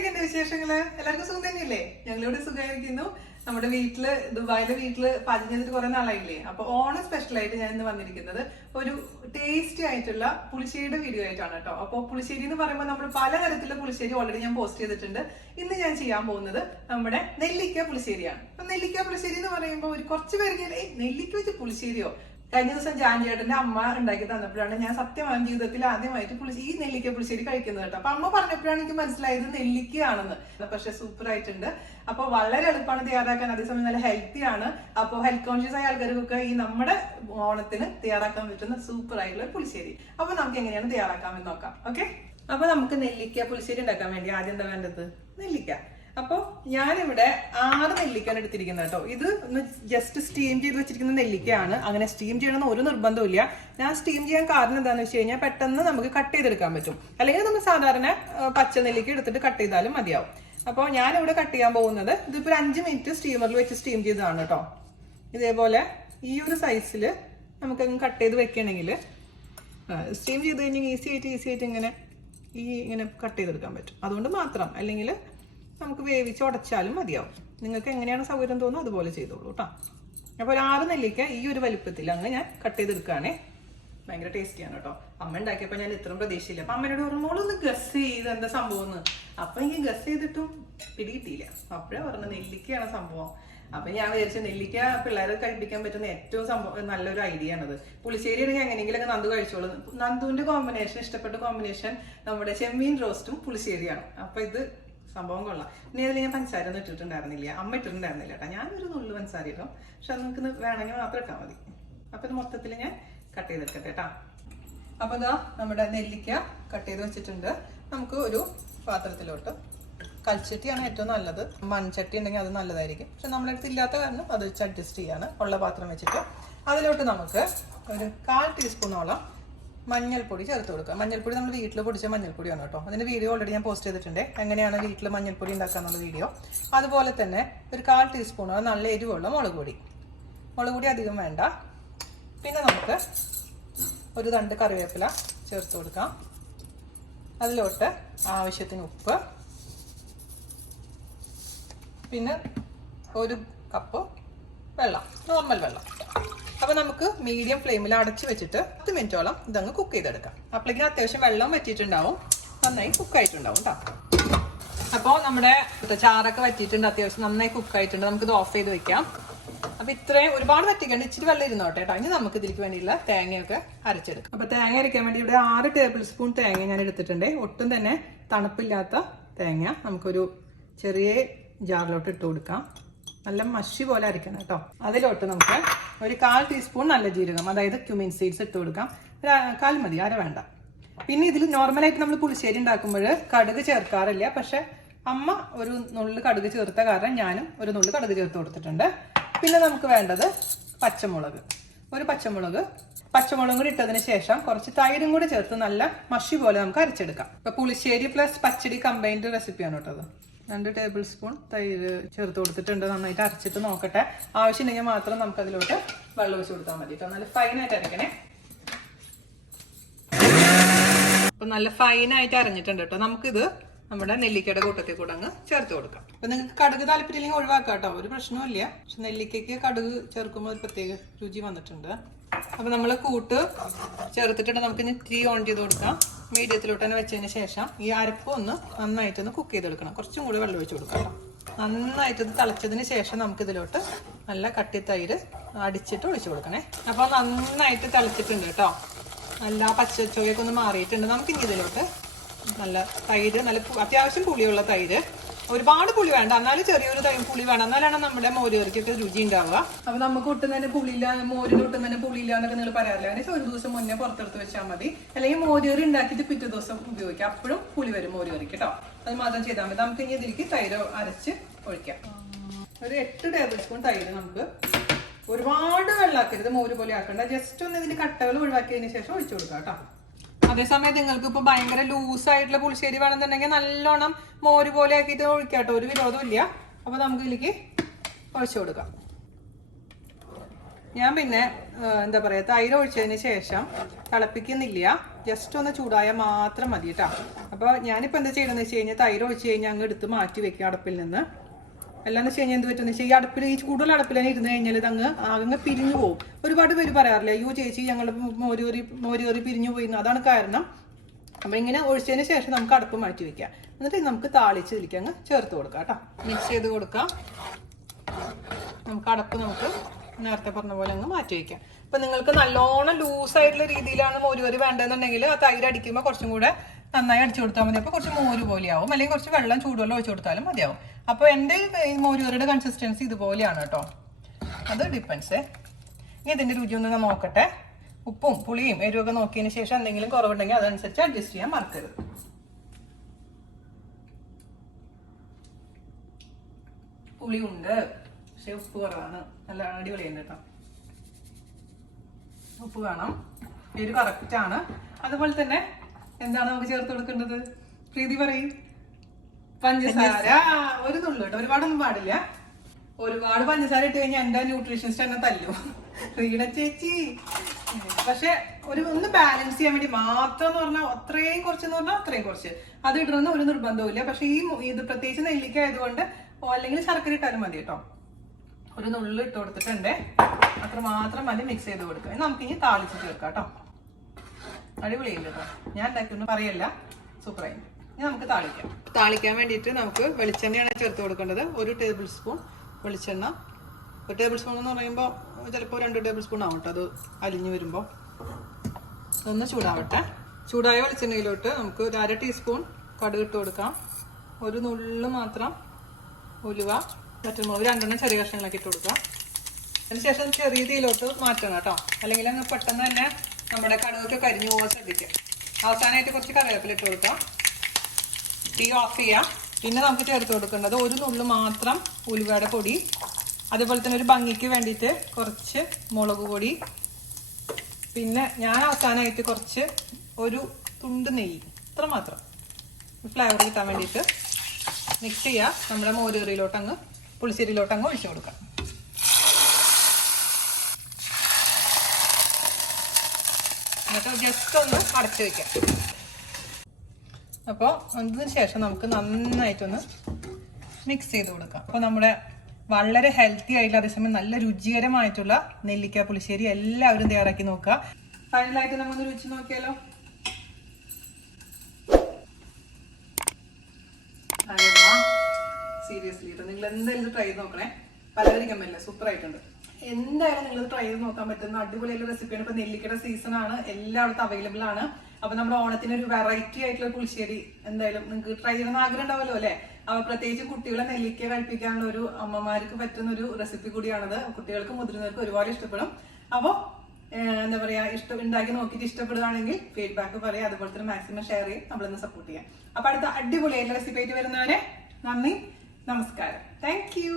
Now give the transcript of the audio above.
എന്തൊക്കെയുണ്ട് വിശേഷങ്ങള്? എല്ലാവർക്കും സുഖം തന്നെയല്ലേ? ഞങ്ങളിവിടെ സുഖമായിരിക്കുന്നു. നമ്മുടെ വീട്ടില് ദുബായിലെ വീട്ടില് പാചകം ചെയ്തിട്ട് കുറെ നാളായില്ലേ. അപ്പൊ ഓണം സ്പെഷ്യൽ ആയിട്ട് ഞാൻ ഇന്ന് വന്നിരിക്കുന്നത് ഒരു ടേസ്റ്റി ആയിട്ടുള്ള പുളിശ്ശേരിയുടെ വീഡിയോ ആയിട്ടാണ് കേട്ടോ. അപ്പൊ പുളിശ്ശേരി എന്ന് പറയുമ്പോൾ നമ്മൾ പലതരത്തിലുള്ള പുളിശ്ശേരി ഓൾറെഡി ഞാൻ പോസ്റ്റ് ചെയ്തിട്ടുണ്ട്. ഇന്ന് ഞാൻ ചെയ്യാൻ പോകുന്നത് നമ്മുടെ നെല്ലിക്ക പുളിശ്ശേരിയാണ്. അപ്പൊ നെല്ലിക്ക പുളിശ്ശേരി എന്ന് പറയുമ്പോൾ ഒരു കുറച്ച് പേര് നെല്ലിക്ക വെച്ച് പുളിശ്ശേരിയോ, കഴിഞ്ഞ ദിവസം ജാൻചേട്ടന്റെ അമ്മ ഉണ്ടാക്കി തന്നപ്പോഴാണ് ഞാൻ സത്യമാണ് ജീവിതത്തിൽ ആദ്യമായിട്ട് ഈ നെല്ലിക്ക പുളിശ്ശേരി കഴിക്കുന്നത് കേട്ടോ. അപ്പൊ അമ്മ പറഞ്ഞപ്പോഴാണ് എനിക്ക് മനസ്സിലായത് നെല്ലിക്കയാണെന്ന്. പക്ഷെ സൂപ്പർ ആയിട്ടുണ്ട്. അപ്പൊ വളരെ എളുപ്പമാണ് തയ്യാറാക്കാൻ, അതേസമയം നല്ല ഹെൽത്തി ആണ്. അപ്പോൾ ഹെൽത്ത് കോൺഷ്യസ് ആയ ആൾക്കാർക്കൊക്കെ ഈ നമ്മുടെ ഓണത്തിന് തയ്യാറാക്കാൻ പറ്റുന്ന സൂപ്പർ ആയിട്ടുള്ള പുളിശ്ശേരി. അപ്പൊ നമുക്ക് എങ്ങനെയാണ് തയ്യാറാക്കാമെന്ന് നോക്കാം. ഓക്കെ, അപ്പൊ നമുക്ക് നെല്ലിക്ക പുളിശ്ശേരി ഉണ്ടാക്കാൻ വേണ്ടി ആദ്യം എന്താ വേണ്ടത്? നെല്ലിക്ക. അപ്പൊ ഞാനിവിടെ 6 നെല്ലിക്കാണ് എടുത്തിരിക്കുന്നത് കേട്ടോ. ഇത് ഒന്ന് ജസ്റ്റ് സ്റ്റീം ചെയ്ത് വെച്ചിരിക്കുന്ന നെല്ലിക്കയാണ്. അങ്ങനെ സ്റ്റീം ചെയ്യണമെന്ന് ഒരു നിർബന്ധമില്ല. ഞാൻ സ്റ്റീം ചെയ്യാൻ കാരണം എന്താണെന്ന് വെച്ച് കഴിഞ്ഞാൽ പെട്ടെന്ന് നമുക്ക് കട്ട് ചെയ്തെടുക്കാൻ പറ്റും. അല്ലെങ്കിൽ നമ്മൾ സാധാരണ പച്ച നെല്ലിക്ക എടുത്തിട്ട് കട്ട് ചെയ്താലും മതിയാവും. അപ്പോൾ ഞാനിവിടെ കട്ട് ചെയ്യാൻ പോകുന്നത് ഇതിപ്പോൾ 5 മിനിറ്റ് സ്റ്റീമറിൽ വെച്ച് സ്റ്റീം ചെയ്തതാണ് കേട്ടോ. ഇതേപോലെ ഈ ഒരു സൈസിൽ നമുക്കങ്ങ് കട്ട് ചെയ്ത് വെക്കണമെങ്കിൽ സ്റ്റീം ചെയ്ത് കഴിഞ്ഞാൽ ഈസി ആയിട്ട് ഇങ്ങനെ കട്ട് ചെയ്തെടുക്കാൻ പറ്റും. അതുകൊണ്ട് മാത്രം, അല്ലെങ്കിൽ നമുക്ക് വേവിച്ച് ഉടച്ചാലും മതിയാവും. നിങ്ങൾക്ക് എങ്ങനെയാണ് സൗകര്യം തോന്നുന്നത് അതുപോലെ ചെയ്തോളൂ കേട്ടോ. അപ്പോൾ ഒരു 6 നെല്ലിക്ക ഈ ഒരു വലുപ്പത്തിൽ അങ്ങനെ ഞാൻ കട്ട് ചെയ്തെടുക്കുകയാണേ. ഭയങ്കര ടേസ്റ്റിയാണ് കേട്ടോ. അമ്മ ഉണ്ടാക്കിയപ്പോൾ ഞാൻ ഇത്രയും പ്രതീക്ഷയില്ല. അപ്പം അമ്മയോട് പറഞ്ഞോളൊന്ന് ഗസ് ചെയ്ത് എന്താ സംഭവം എന്ന്. അപ്പം എനിക്ക് ഗസ് ചെയ്തിട്ടും പിടികിട്ടിയില്ല. അപ്പോഴേ പറഞ്ഞ നെല്ലിക്കയാണ് സംഭവം. അപ്പൊ ഞാൻ വിചാരിച്ചു നെല്ലിക്ക പിള്ളേരെ കഴിപ്പിക്കാൻ പറ്റുന്ന ഏറ്റവും നല്ലൊരു ഐഡിയ ആണത്. പുളിശ്ശേരി ആണെങ്കിൽ എങ്ങനെയെങ്കിലൊക്കെ നന്ദു കഴിച്ചോളൂ. നന്ദുവിന്റെ കോമ്പിനേഷൻ, ഇഷ്ടപ്പെട്ട കോമ്പിനേഷൻ നമ്മുടെ ചെമ്മീൻ റോസ്റ്റും പുളിശ്ശേരിയാണ്. അപ്പൊ ഇത് സംഭവം കൊള്ളാം. ഇനി അതിൽ ഞാൻ പഞ്ചസാര ഒന്നും ഇട്ടിട്ടുണ്ടായിരുന്നില്ല, അമ്മ ഇട്ടിട്ടുണ്ടായിരുന്നില്ല കേട്ടോ. ഞാനൊരു നുള്ളു പഞ്ചസാര ഇട്ടോ, പക്ഷെ അത് നമുക്ക് വേണമെങ്കിൽ മാത്രം ഇട്ടാൽ മതി. അപ്പൊ ഇത് മൊത്തത്തിൽ ഞാൻ കട്ട് ചെയ്തെടുക്കട്ടെ കേട്ടോ. അപ്പൊ ഇതാ നമ്മുടെ നെല്ലിക്ക കട്ട് ചെയ്ത് വെച്ചിട്ടുണ്ട്. നമുക്ക് ഒരു പാത്രത്തിലോട്ട്, കൽച്ചട്ടിയാണ് ഏറ്റവും നല്ലത്, മൺചട്ടി ഉണ്ടെങ്കിൽ അത് നല്ലതായിരിക്കും. പക്ഷെ നമ്മുടെ അടുത്ത് ഇല്ലാത്ത കാരണം അത് വെച്ച് അഡ്ജസ്റ്റ് ചെയ്യാണ്. ഉള്ള പാത്രം വെച്ചിട്ട് അതിലോട്ട് നമുക്ക് ഒരു 1/4 ടീസ്പൂണോളം മഞ്ഞൾപ്പൊടി ചേർത്ത് കൊടുക്കുക. മഞ്ഞൾപ്പൊടി നമ്മൾ വീട്ടിൽ പൊടിച്ച മഞ്ഞൾപ്പൊടിയാണ് കേട്ടോ. അതിൻ്റെ വീഡിയോ ഓൾറെഡി ഞാൻ പോസ്റ്റ് ചെയ്തിട്ടുണ്ട്, എങ്ങനെയാണ് വീട്ടിൽ മഞ്ഞൾപ്പൊടി ഉണ്ടാക്കാന്നുള്ള വീഡിയോ. അതുപോലെ തന്നെ ഒരു 1/4 ടീസ്പൂണോളം നല്ല എരിവുള്ള മുളക് പൊടി അധികം വേണ്ട. പിന്നെ നമുക്ക് ഒരു 2 കറിവേപ്പില ചേർത്ത് കൊടുക്കാം. അതിലോട്ട് ആവശ്യത്തിന് ഉപ്പ്, പിന്നെ 1 കപ്പ് വെള്ളം, നോർമൽ വെള്ളം. അപ്പോൾ നമുക്ക് മീഡിയം ഫ്ലെയിമിൽ അടച്ചു വെച്ചിട്ട് 10 മിനിറ്റോളം ഇതങ്ങ് കുക്ക് ചെയ്തെടുക്കാം. അപ്പോഴേക്കും അത്യാവശ്യം വെള്ളം വറ്റിയിട്ടുണ്ടാവും, നന്നായി കുക്കായിട്ടുണ്ടാവും കേട്ടോ. അപ്പോൾ നമ്മുടെ ചാറൊക്കെ വറ്റിയിട്ടുണ്ട്, അത്യാവശ്യം നന്നായി കുക്കായിട്ടുണ്ട്. നമുക്കിത് ഓഫ് ചെയ്ത് വെക്കാം. അപ്പോൾ ഇത്രയും ഒരുപാട് വറ്റിക്കണ്ട, ഇച്ചിരി വെള്ളം ഇരുന്നോട്ടെ കേട്ടോ. ഇനി നമുക്ക് ഇതിലേക്ക് വേണ്ടിയുള്ള തേങ്ങയൊക്കെ അരച്ചെടുക്കാം. അപ്പോൾ തേങ്ങ അരയ്ക്കാൻ വേണ്ടി ഇവിടെ 6 ടേബിൾ സ്പൂൺ തേങ്ങ ഞാൻ എടുത്തിട്ടുണ്ട്. ഒട്ടും തന്നെ തണുപ്പില്ലാത്ത തേങ്ങ നമുക്കൊരു ചെറിയ ജാറിലോട്ട് ഇട്ട് കൊടുക്കാം. നല്ല മഷി പോലെ അരക്കണം കേട്ടോ. അതിലോട്ട് നമുക്ക് ഒരു 1/4 ടീസ്പൂൺ നല്ല ജീരകം, അതായത് ക്യുമിൻ സീഡ്സ് ഇട്ട് കൊടുക്കാം. ഒരു 1/4 മതി, അര വേണ്ട. പിന്നെ ഇതിൽ നോർമലായിട്ട് നമ്മൾ പുളിശ്ശേരി ഉണ്ടാക്കുമ്പോൾ കടുക് ചേർക്കാറില്ല. പക്ഷെ അമ്മ ഒരു നുള്ളു കടുക് ചേർത്ത കാരണം ഞാനും ഒരു നുള്ളു കടുക് ചേർത്ത് കൊടുത്തിട്ടുണ്ട്. പിന്നെ നമുക്ക് വേണ്ടത് ഒരു പച്ചമുളകും കൂടി ഇട്ടതിന് ശേഷം കുറച്ച് തൈരും കൂടി ചേർത്ത് നല്ല മഷി പോലെ നമുക്ക് അരച്ചെടുക്കാം. ഇപ്പൊ പുളിശ്ശേരി പ്ലസ് പച്ചടി കമ്പൈൻഡ് റെസിപ്പിയാണ് കേട്ടത്. 2 ടേബിൾ സ്പൂൺ തൈര് ചേർത്ത് കൊടുത്തിട്ടുണ്ട്. നന്നായിട്ട് അരച്ചിട്ട് നോക്കട്ടെ. ആവശ്യമുണ്ടെങ്കിൽ മാത്രം നമുക്ക് അതിലോട്ട് വെള്ളം ഒഴിച്ച് കൊടുത്താൽ മതി കേട്ടോ. നല്ല ഫൈനായിട്ട് അരക്കണേ. അപ്പൊ നല്ല ഫൈനായിട്ട് അരഞ്ഞിട്ടുണ്ട് കേട്ടോ. നമുക്കിത് നമ്മുടെ നെല്ലിക്കയുടെ കൂട്ടത്തിൽ കൂടെ അങ്ങ് ചേർത്ത് കൊടുക്കാം. അപ്പൊ നിങ്ങൾക്ക് കടുക് താല്പര്യമില്ലെങ്കിൽ ഒഴിവാക്കാം കേട്ടോ, ഒരു പ്രശ്നവുമില്ല. പക്ഷെ നെല്ലിക്കയ്ക്ക് കടുക് ചേർക്കുമ്പോൾ ഒരു പ്രത്യേക രുചി വന്നിട്ടുണ്ട്. അപ്പൊ നമ്മൾ കൂട്ട് ചേർത്തിട്ടുണ്ട്. നമുക്കിനി തീ ഓൺ ചെയ്ത് കൊടുക്കാം. മീഡിയത്തിലോട്ട് തന്നെ വെച്ചതിന് ശേഷം ഈ അരപ്പ് ഒന്ന് നന്നായിട്ടൊന്ന് കുക്ക് ചെയ്തെടുക്കണം. കുറച്ചും കൂടി വെള്ളം ഒഴിച്ച് കൊടുക്കാം കേട്ടോ. നന്നായിട്ട് ഇത് തിളച്ചതിന് ശേഷം നമുക്കിതിലോട്ട് നല്ല കട്ടി തൈര് അടിച്ചിട്ട് ഒഴിച്ചു കൊടുക്കണേ. അപ്പോൾ നന്നായിട്ട് തിളച്ചിട്ടുണ്ട് കേട്ടോ. നല്ല പച്ചച്ചോയൊക്കെ ഒന്ന് മാറിയിട്ടുണ്ട്. നമുക്കിനി ഇതിലോട്ട് നല്ല തൈര്, നല്ല അത്യാവശ്യം പുളിയുള്ള തൈര്, ഒരുപാട് പുളി വേണ്ട, എന്നാലും ചെറിയൊരു പുളി വേണം, എന്നാലാണ് നമ്മുടെ മോരുകറിക്കൊക്കെ രുചി ഉണ്ടാവുക. അപ്പൊ നമുക്ക് ഒട്ടും തന്നെ പുളിയില്ല, മോരിന് ഒട്ടും തന്നെ പുളിയില്ല എന്നൊക്കെ നിങ്ങൾ പറയാറില്ല. അങ്ങനെ ഒരു ദിവസം മുന്നേ പുറത്തെടുത്ത് വെച്ചാൽ മതി. അല്ലെങ്കിൽ മോരുകറി ഉണ്ടാക്കിയിട്ട് പിറ്റേ ദിവസം ഉപയോഗിക്കാം. അപ്പോഴും പുളി വരും മോരുകറിക്ക് കേട്ടോ. അത് മാത്രം ചെയ്താൽ മതി. നമുക്ക് ഇനി ഇതിലേക്ക് തൈര് അരച്ച് ഒഴിക്കാം. ഒരു 8 ടേബിൾ സ്പൂൺ തൈര്. നമുക്ക് ഒരുപാട് വെള്ളമാക്കരുത്, മോര് പോലെ ആക്കണ്ട. ജസ്റ്റ് ഒന്ന് ഇതിന്റെ കട്ടകൾ ഒഴിവാക്കിയതിന് ശേഷം ഒഴിച്ചു കൊടുക്കാം കേട്ടോ. അതേസമയം നിങ്ങൾക്ക് ഇപ്പൊ ഭയങ്കര ലൂസായിട്ടുള്ള പുളിശ്ശേരി വേണമെന്നുണ്ടെങ്കിൽ നല്ലോണം മോര് പോലെ ആക്കിയിട്ട് ഒഴിക്കാട്ടോ, ഒരു വിരോധവും ഇല്ല. അപ്പൊ നമുക്ക് ഇതിലേക്ക് ഒഴിച്ചു കൊടുക്കാം. ഞാൻ പിന്നെ എന്താ പറയാ, തൈര് ഒഴിച്ചതിന് ശേഷം തിളപ്പിക്കുന്നില്ല. ജസ്റ്റ് ഒന്ന് ചൂടായാൽ മാത്രം മതി കേട്ടോ. അപ്പോൾ ഞാനിപ്പോൾ എന്താ ചെയ്യണമെന്ന് വെച്ച് കഴിഞ്ഞാൽ തൈര് ഒഴിച്ച് കഴിഞ്ഞാൽ അങ്ങ് എടുത്ത് മാറ്റി വെക്കുക അടുപ്പിൽ നിന്ന്. എല്ലാം വെച്ച് കഴിഞ്ഞാൽ എന്ത് പറ്റുമെന്ന് വെച്ചാൽ ഈ അടുപ്പിൽ ഈ കൂടുതൽ അടുപ്പിൽ തന്നെ ഇരുന്ന് കഴിഞ്ഞാൽ ഇത് അങ്ങ് പിരിഞ്ഞു പോകും. ഒരുപാട് പേര് പറയാറില്ല, അയ്യോ ചേച്ചി ഞങ്ങൾ മോരുകറി പിരിഞ്ഞു പോയി. അതാണ് കാരണം. അപ്പോൾ ഇങ്ങനെ ഒഴിച്ചതിന് ശേഷം നമുക്ക് അടുപ്പ് മാറ്റി വെക്കാം. എന്നിട്ട് നമുക്ക് താളിച്ച് ഇതിലേക്ക് അങ്ങ് ചേർത്ത് കൊടുക്കാം കേട്ടോ. മിക്സ് ചെയ്ത് കൊടുക്കാം. നമുക്ക് അടപ്പ് നേരത്തെ പറഞ്ഞ പോലെ അങ്ങ് മാറ്റി വയ്ക്കാം. ഇപ്പം നിങ്ങൾക്ക് നല്ലോണം ലൂസായിട്ടുള്ള രീതിയിലാണ് മോരുകറി വേണ്ടതെന്നുണ്ടെങ്കിൽ ആ തൈര് അടിക്കുമ്പോൾ കുറച്ചും കൂടെ നന്നായി അടിച്ചു കൊടുത്താൽ മതി. അപ്പോൾ കുറച്ച് മോര് പോലെയാവും, അല്ലെങ്കിൽ കുറച്ച് വെള്ളം ചൂടുവെള്ളം ഒഴിച്ചു കൊടുത്താലും മതിയാവും. അപ്പോൾ എൻ്റെ മോരുകറിയുടെ കൺസിസ്റ്റൻസി ഇതുപോലെയാണ് കേട്ടോ. അത് ഡിപ്പെൻസ്. ഇനി ഇതിൻ്റെ രുചി ഒന്ന് നോക്കട്ടെ. ഉപ്പും പുളിയും എരിവൊക്കെ നോക്കിയതിന് ശേഷം എന്തെങ്കിലും കുറവുണ്ടെങ്കിൽ അതനുസരിച്ച് അഡ്ജസ്റ്റ് ചെയ്യാൻ മറക്കരുത്. പുളിയുണ്ട്, പക്ഷെ ഉപ്പ് കുറവാണ്. നല്ല അടിപൊളിയുണ്ട് കേട്ടോ. ഉപ്പ് വേണം, എരിവ് കറക്റ്റാണ്. അതുപോലെ തന്നെ എന്താണ് നമുക്ക് ചേർത്ത് കൊടുക്കേണ്ടത്? പ്രീതി പറയും. പഞ്ചസാര ഒരു നുള്ളു കേട്ടോ, ഒരുപാടൊന്നും പാടില്ല. ഒരുപാട് പഞ്ചസാര ഇട്ട് കഴിഞ്ഞാൽ എൻ്റെ ന്യൂട്രീഷനിസ്റ്റ് എന്നെ തല്ലും, റീന ചേച്ചി. പക്ഷെ ഒന്ന് ബാലൻസ് ചെയ്യാൻ വേണ്ടി മാത്രം എന്ന് പറഞ്ഞാൽ അത്രയും കുറച്ചെന്ന് പറഞ്ഞാൽ അത്രയും കുറച്ച് അത് ഇടണമെന്ന് ഒരു നിർബന്ധവും. പക്ഷെ ഇത് പ്രത്യേകിച്ച് നെല്ലിക്ക ആയതുകൊണ്ട് അല്ലെങ്കിൽ ശർക്കര ഇട്ടാലും മതി കേട്ടോ. ഒരു നുള്ളു ഇട്ട് കൊടുത്തിട്ടുണ്ട്, അത്ര മാത്രം മതി. മിക്സ് ചെയ്ത് കൊടുക്കുക. നമുക്കിനി താളിച്ച് ചേർക്കാം കേട്ടോ. അടിപൊളിയില്ല കേട്ടോ, ഞാൻ ഉണ്ടാക്കിയൊന്നും പറയല്ല, സൂപ്പറായി. ഇനി നമുക്ക് താളിക്കാൻ വേണ്ടിയിട്ട് നമുക്ക് വെളിച്ചെണ്ണയാണ് ചേർത്ത് കൊടുക്കേണ്ടത്. 1 ടേബിൾ സ്പൂൺ വെളിച്ചെണ്ണ. 1 ടേബിൾ സ്പൂൺ എന്ന് പറയുമ്പോൾ ചിലപ്പോൾ 2 ടേബിൾ സ്പൂൺ ആവും കേട്ടോ. അത് അലിഞ്ഞു വരുമ്പോൾ ഒന്ന് ചൂടാവട്ടെ. ചൂടായ വെളിച്ചെണ്ണയിലോട്ട് നമുക്ക് 1/2 ടീസ്പൂൺ കടുക് ഇട്ട് കൊടുക്കാം. ഒരു നുള്ളു മാത്രം ഉലുവ, വറ്റൽമുളക് 2 ചെറിയ കഷ്ണങ്ങളൊക്കെ ഇട്ട് കൊടുക്കാം. അതിനുശേഷം ചെറിയ തീയിലോട്ട് മാറ്റണം കേട്ടോ, അല്ലെങ്കിൽ അങ്ങ് പെട്ടെന്ന് തന്നെ നമ്മുടെ കടുകൊക്കെ കരിഞ്ഞു പോകാൻ ശ്രദ്ധിക്കുക. അവസാനമായിട്ട് കുറച്ച് കറിവേപ്പില ഇട്ട് കൊടുക്കാം. തീ ഓഫ് ചെയ്യാം. പിന്നെ നമുക്ക് ചേർത്ത് കൊടുക്കേണ്ടത് ഒരു നുള്ളു മാത്രം ഉലുവയുടെ പൊടി, അതുപോലെ തന്നെ ഒരു ഭംഗിക്ക് വേണ്ടിയിട്ട് കുറച്ച് മുളക് പൊടി, പിന്നെ ഞാൻ അവസാനമായിട്ട് കുറച്ച് ഒരു തുണ്ട് നെയ്യ്, ഇത്ര മാത്രം ഫ്ലേവർ കിട്ടാൻ വേണ്ടിയിട്ട് മിക്സ് ചെയ്യുക. നമ്മുടെ മോരുകറിയിലോട്ടങ്ങ് പുളിശ്ശേരിയിലോട്ടങ്ങ് ഒഴിച്ചു കൊടുക്കാം. എന്നിട്ട് ജസ്റ്റ് ഒന്ന് അടച്ചു വയ്ക്കാം. അപ്പോൾ അതിന് ശേഷം നമുക്ക് നന്നായിട്ടൊന്ന് മിക്സ് ചെയ്ത് കൊടുക്കാം. അപ്പോൾ നമ്മുടെ വളരെ ഹെൽത്തി ആയിട്ടുള്ള അതേസമയം നല്ല രുചികരമായിട്ടുള്ള നെല്ലിക്ക പുളിശ്ശേരി എല്ലാവരും തയ്യാറാക്കി നോക്കുക. ഫൈനലായിട്ട് നമുക്കൊന്ന് രുചി നോക്കിയാലോ. സീരിയസ്ലി നിങ്ങൾ എന്തായാലും ഇത് ട്രൈ ചെയ്ത് നോക്കണേ. പലവരിക്കാൻ പറ്റില്ല, സൂപ്പർ ആയിട്ടുണ്ട്. എന്തായാലും നിങ്ങൾ ട്രൈ ചെയ്ത് നോക്കാൻ പറ്റുന്ന അടിപൊളിയുള്ള റെസിപ്പിയാണ്. ഇപ്പൊ നെല്ലിക്കയുടെ സീസൺ ആണ്, എല്ലായിടത്തും അവൈലബിൾ ആണ്. അപ്പൊ നമ്മുടെ ഓണത്തിന് ഒരു വെറൈറ്റി ആയിട്ടുള്ള പുളിശ്ശേരി എന്തായാലും നിങ്ങൾക്ക് ട്രൈ ചെയ്യണമെന്ന് ആഗ്രഹം ഉണ്ടാവുമല്ലോ അല്ലെ. അപ്പൊ പ്രത്യേകിച്ച് കുട്ടികളെ നെല്ലിക്ക കഴിപ്പിക്കാനുള്ള ഒരു അമ്മമാർക്ക് പറ്റുന്ന ഒരു റെസിപ്പി കൂടിയാണത്. കുട്ടികൾക്ക് മുതിർന്നവർക്ക് ഒരുപാട് ഇഷ്ടപ്പെടും. അപ്പോൾ എന്താ പറയാ, ഉണ്ടാക്കി നോക്കിയിട്ട് ഇഷ്ടപ്പെടുകയാണെങ്കിൽ ഫീഡ്ബാക്ക് പറയാം. അതുപോലെ തന്നെ മാക്സിമം ഷെയർ ചെയ്യും, നമ്മളൊന്ന് സപ്പോർട്ട് ചെയ്യാം. അപ്പൊ അടുത്ത അടിപൊളിയായിട്ടുള്ള റെസിപ്പി ആയിട്ട് വരുന്നവരെ നന്ദി, നമസ്കാരം. Thank you.